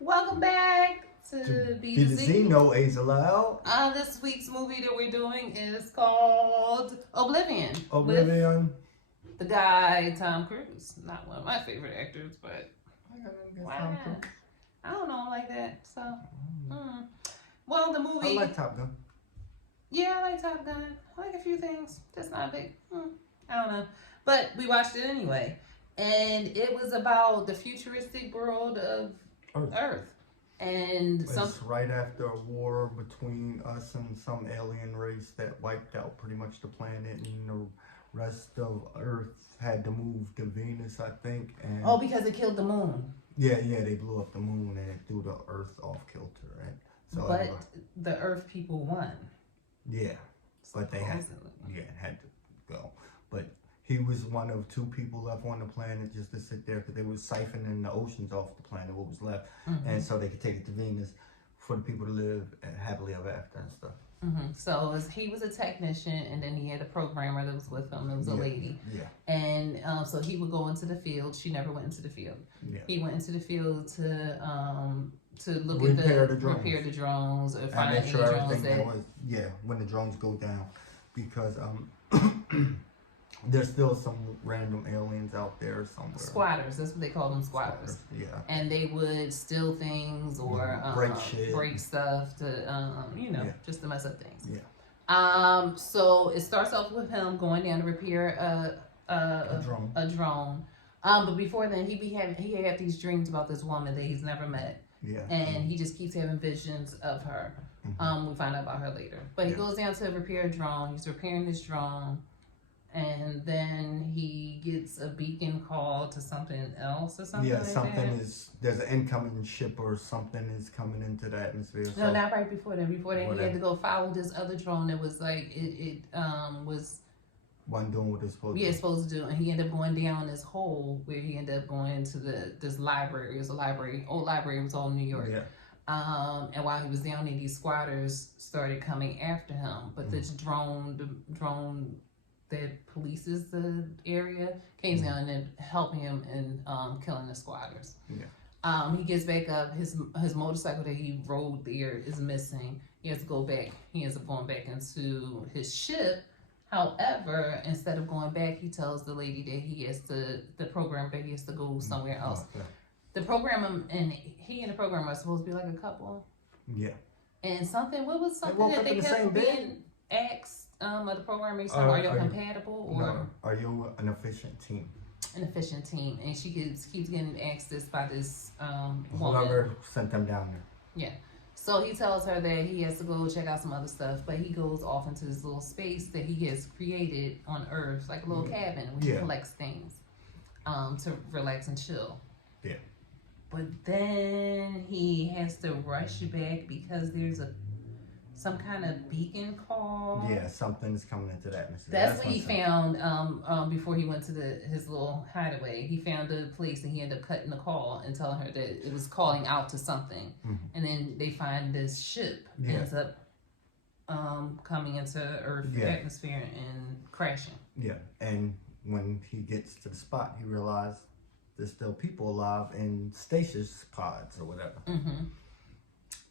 Welcome back to B to Z. No A's allowed. This week's movie that we're doing is called Oblivion. Oblivion. With the guy Tom Cruise. Not one of my favorite actors, but why not? I don't know, like that. So, well, the movie. I like Top Gun. Yeah, I like Top Gun. I like a few things. Just not big. I don't know, but we watched it anyway, and it was about the futuristic world of Earth. And it's right after a war between us and some alien race that wiped out pretty much the planet, and the rest of Earth had to move to Venus, I think. And because it killed the moon. Yeah, they blew up the moon and it threw the Earth off kilter, right? So but the Earth people won. Yeah, but they had to go. But he was one of two people left on the planet just to sit there because they were siphoning the oceans off the planet, what was left. And so they could take it to Venus for the people to live happily ever after and stuff. So he was a technician, and then he had a programmer that was with him. It was a lady. Yeah. And so he would go into the field. She never went into the field. Yeah. He went into the field to look repair the drones or find any drones when the drones go down, because there's still some random aliens out there somewhere. Squatters, that's what they call them, squatters. Yeah. And they would steal things or break stuff to, just to mess up things. Yeah. So it starts off with him going down to repair a drone. But before then, he had these dreams about this woman that he's never met. Yeah. And he just keeps having visions of her. We find out about her later. But he goes down to repair a drone. He's repairing this drone. And then he gets a beacon call to something else or something. Yeah, there's an incoming ship or something is coming into the atmosphere. No, not right before that. Before that, he had to go follow this other drone that was like, it was... Wasn't doing what it's supposed to do. And he ended up going down this hole where he ended up going to this library. It was a library. Old library. It was all in New York. Yeah. And while he was down there, these squatters started coming after him. But this drone that polices the area came down and helped him in killing the squatters. Yeah. He gets back up. His motorcycle that he rode there is missing. He has to go back. He ends up going back into his ship. However, instead of going back, he tells the lady that the programmer that he has to go somewhere else. Okay. The programmer and the programmer are supposed to be like a couple. Yeah. And what was something that they kept being asked? The programmer, are you compatible or are you an efficient team? An efficient team, and she keeps getting asked this by this whoever woman. Sent them down there. Yeah. So he tells her that he has to go check out some other stuff, but he goes off into this little space that he has created on Earth, like a little cabin where he collects things to relax and chill. Yeah. But then he has to rush back because there's some kind of beacon call. Yeah, something's coming into the atmosphere. That's what he found before he went to his little hideaway. He found a place and he ended up cutting the call and telling her that it was calling out to something. And then they find this ship ends up coming into Earth's atmosphere and crashing. Yeah, and when he gets to the spot, he realized there's still people alive in stasis pods or whatever.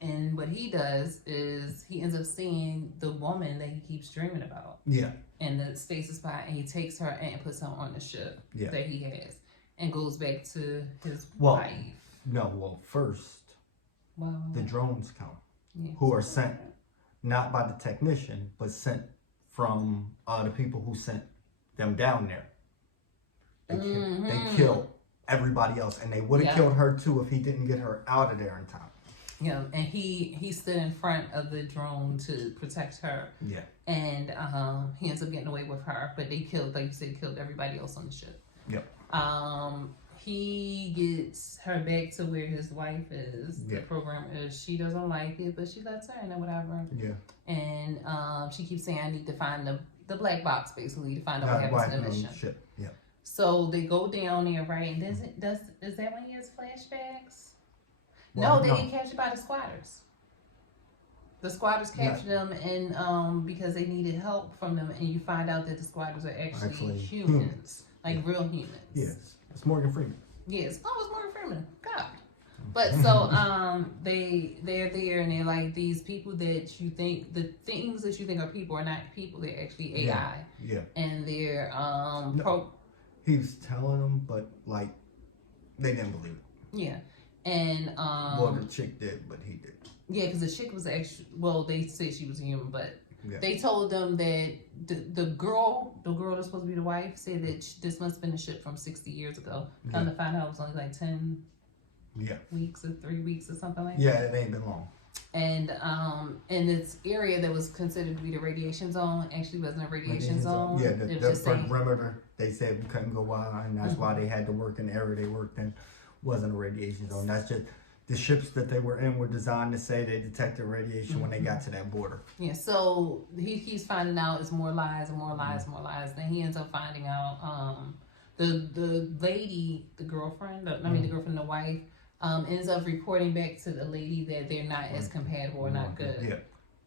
And what he does is he ends up seeing the woman that he keeps dreaming about. Yeah. In the stasis pod, and he takes her and puts her on the ship that he has, and goes back to his wife. First, the drones come, who are sent not by the technician, but sent from the people who sent them down there. They killed everybody else, and they would have killed her too if he didn't get her out of there in time. Yeah, and he stood in front of the drone to protect her. Yeah. And he ends up getting away with her, but they killed, like you said, everybody else on the ship. Yep. He gets her back to where his wife is. The program is, she doesn't like it, but she lets her in or whatever. Yeah. And she keeps saying, I need to find the black box, basically, to find out what happened to the mission. Ship. Yeah. So they go down there, right? And is that when he has flashbacks? Well, no, they get captured by the squatters. The squatters captured them, and because they needed help from them, and you find out that the squatters are actually humans, like real humans. Yes, it's Morgan Freeman. Yes, it's Morgan Freeman. God, But so they're there and they're like these people that you think the things that you think are people are not people, they're actually AI. Yeah. And they're he was telling them, but like they didn't believe it. Yeah. And well, the chick did, but he did. Yeah, because the chick was actually, well, they said she was a human, but yeah. They told them that the girl that's supposed to be the wife, said that this must have been a ship from 60 years ago. Come to find out it was only like 10 weeks or 3 weeks or something like that. Yeah, it ain't been long. And in this area that was considered to be the radiation zone, actually wasn't a radiation zone. Yeah, the perimeter, they said we couldn't go by, and that's why they had to work in the area they worked in. Wasn't a radiation zone. That's just the ships that they were in were designed to say they detected radiation when they got to that border. Yeah, so he keeps finding out it's more lies and more lies and more lies. Then he ends up finding out the lady, the girlfriend, the girlfriend, the wife, ends up reporting back to the lady that they're not as compatible or not good. Yeah.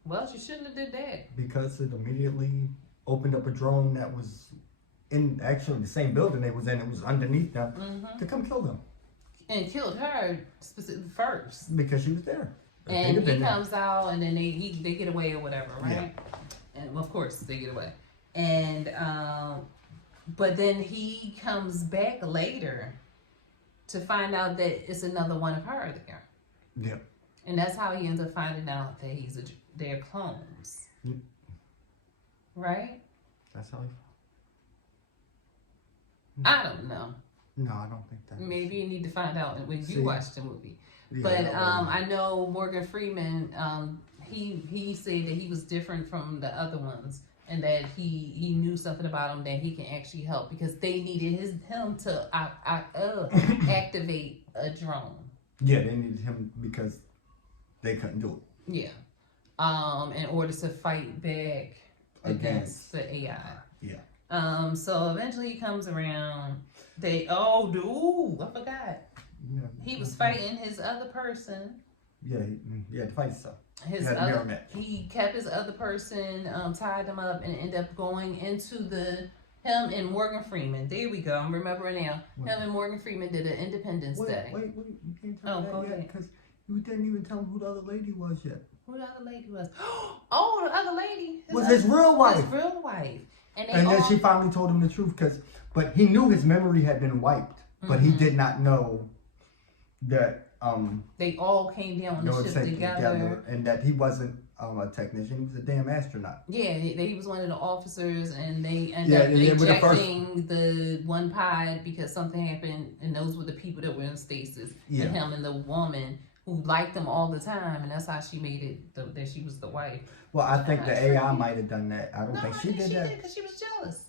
Well, she shouldn't have did that. Because it immediately opened up a drone that was in actually the same building they was in. It was underneath them to come kill them. And killed her first. Because she was there. And he comes out and then they get away or whatever, right? Yeah. And of course they get away. And but then he comes back later to find out that it's another one of her there. Yeah. And that's how he ends up finding out that they're clones. Right? That's how he I don't know. No, I don't think that. Maybe you need to find out when you watch the movie. Yeah, but I know Morgan Freeman, he said that he was different from the other ones and that he knew something about him that he can actually help because they needed him to activate a drone. Yeah, they needed him because they couldn't do it. Yeah. In order to fight back against the AI. Yeah. So eventually he comes around. I forgot. Yeah. He was fighting his other person. Yeah, the fight stuff. He kept his other person, tied them up, and ended up going into him and Morgan Freeman. There we go. I'm remembering now. Him and Morgan Freeman did an Independence Day. Wait, you can't tell that yet because you didn't even tell him who the other lady was yet. Who the other lady was? Oh, the other lady was his real wife. His real wife. And then she finally told him the truth but he knew his memory had been wiped, but he did not know that they all came down on the ship together, and that he wasn't a technician; he was a damn astronaut. Yeah, he was one of the officers, and they ended up ejecting the one pod because something happened, and those were the people that were in stasis, and him and the woman who liked them all the time, and that's how she made it that she was the wife. Well, I think the AI might have done that. I don't think she did that because she was jealous.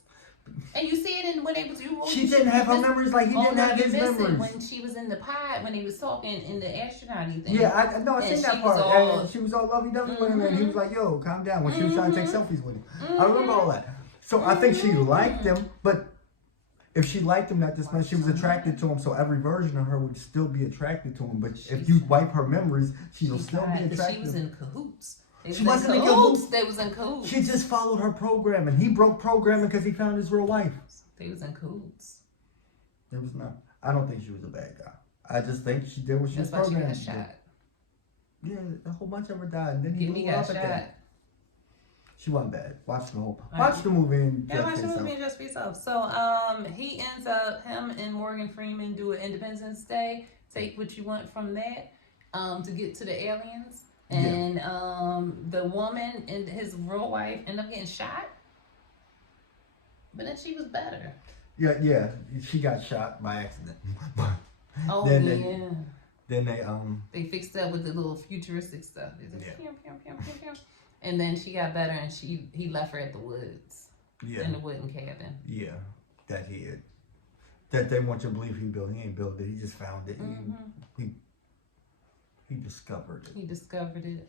And you see it in when they was she didn't have her memories like he didn't have his memories. When she was in the pod, when he was talking in the astronaut thing. Yeah, I seen that part. And she was all lovey-dovey with him, and he was like, "Yo, calm down." When she was trying to take selfies with him, I remember all that. So I think she liked him, but if she liked him, that just meant she was attracted to him. So every version of her would still be attracted to him. But if you wipe her memories, she'll still be attracted. She was in cahoots. She wasn't in cahoots. They was in cahoots. She just followed her programming. He broke programming because he found his real wife. They was in cahoots. It was not. I don't think she was a bad guy. I just think she did what she was programmed to do. Yeah, a whole bunch of her died. And then he got shot. She wasn't bad. Watch the movie and just for yourself. So he ends up, him and Morgan Freeman do an Independence Day. Take what you want from that to get to the aliens. And the woman and his real wife end up getting shot. But then she was better. Yeah. She got shot by accident. Then they fixed up with the little futuristic stuff. Pew. And then she got better, and he left her at the woods. Yeah. In the wooden cabin. Yeah, that they want you to believe he built. He ain't built it. He just found it. He discovered it. He discovered it.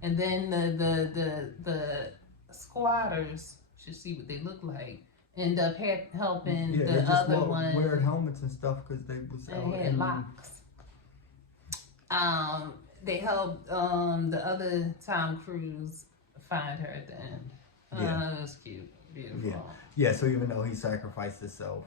And then the squatters, should see what they look like, end up helping the other one. Wearing helmets and stuff because they had locks. They helped the other Tom Cruise find her at the end. It was cute, beautiful. Yeah. So even though he sacrificed himself,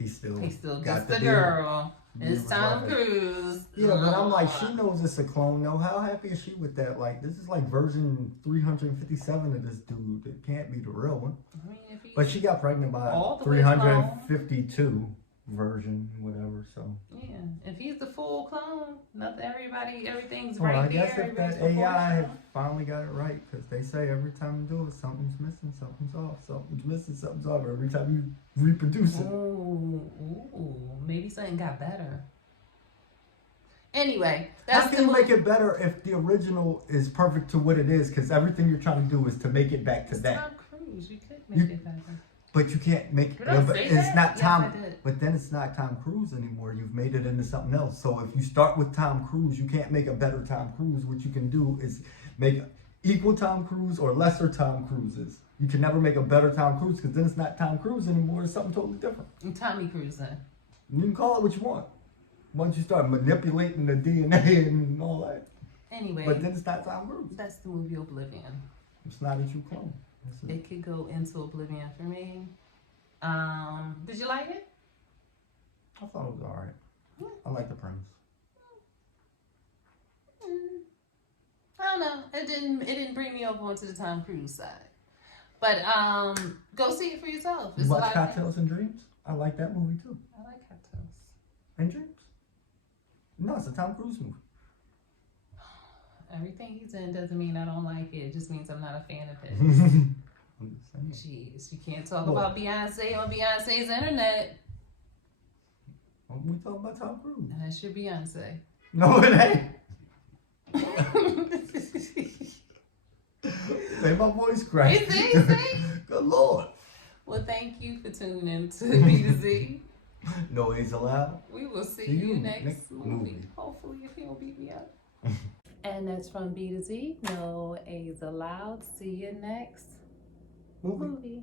he still gets the be girl. He It's was Tom loving it. Cruise. Yeah, but I'm like, she knows it's a clone. No, how happy is she with that? Like, this is like version 357 of this dude. It can't be the real one. I mean, if he, But she got pregnant by all the way clone. 352 version, whatever. So Yeah, if he's the full clone, everything's well, right I guess there. if that AI had finally got it right, because they say every time you do it, something's missing, something's off, something's missing, something's off. Every time you reproduce it. Ooh, maybe something got better. Anyway, how can you make it better if the original is perfect to what it is? Because everything you're trying to do is to make it back to it's that. Tom Cruise, you could make it better. But you can't make Did I but say it's that? not Yes, Tom. I did. But then it's not Tom Cruise anymore. You've made it into something else. So if you start with Tom Cruise, you can't make a better Tom Cruise. What you can do is make equal Tom Cruise or lesser Tom Cruises. You can never make a better Tom Cruise because then it's not Tom Cruise anymore. It's something totally different. And Tommy Cruise then. You can call it what you want. Once you start manipulating the DNA and all that. Anyway, But then it's not Tom Cruise. that's the movie Oblivion. It's not a true clone. It could go into Oblivion for me. Did you like it? I thought it was alright. I like the premise. I don't know. It didn't bring me over onto the Tom Cruise side. But go see it for yourself. You watch Cocktails and Dreams? I like that movie too. I like Cocktails. And Dreams? No, it's a Tom Cruise movie. Everything he's in doesn't mean I don't like it. It just means I'm not a fan of his. Jeez, you can't talk about Beyonce on Beyonce's internet. We talking about Tom Cruise. And that's your Beyonce. No, it ain't. Made my voice crack. You see? Good Lord. Well, thank you for tuning in to B to Z. No A's allowed. We will see See you you next next movie. movie. Hopefully, if he don't beat me up. And that's from B to Z. No A's allowed. See you next movie.